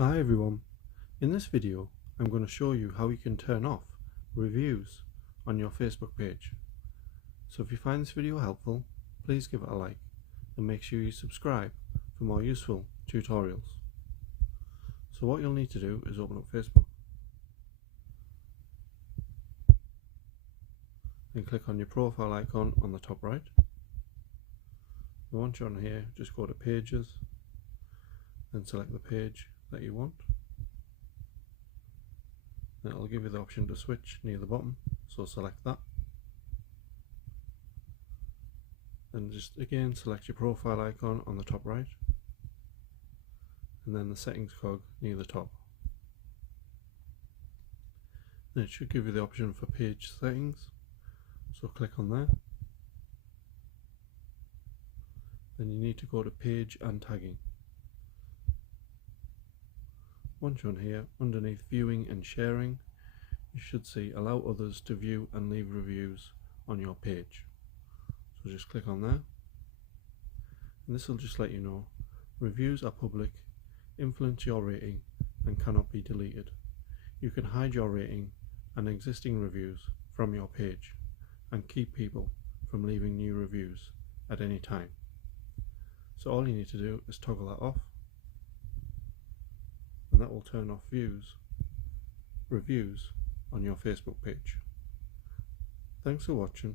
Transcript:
Hi everyone, in this video I'm going to show you how you can turn off reviews on your Facebook page. So if you find this video helpful, please give it a like and make sure you subscribe for more useful tutorials. So what you'll need to do is open up Facebook, then click on your profile icon on the top right. Once you're on here, just go to Pages and select the page that you want. Then it'll give you the option to switch near the bottom, so select that. Then just again select your profile icon on the top right, and then the settings cog near the top. Then it should give you the option for page settings, so click on there. Then you need to go to page and tagging. Once you're on here, underneath viewing and sharing, you should see allow others to view and leave reviews on your page. So just click on there, and this will just let you know reviews are public, influence your rating, and cannot be deleted. You can hide your rating and existing reviews from your page and keep people from leaving new reviews at any time. So all you need to do is toggle that off, and that will turn off reviews on your Facebook page. Thanks for watching.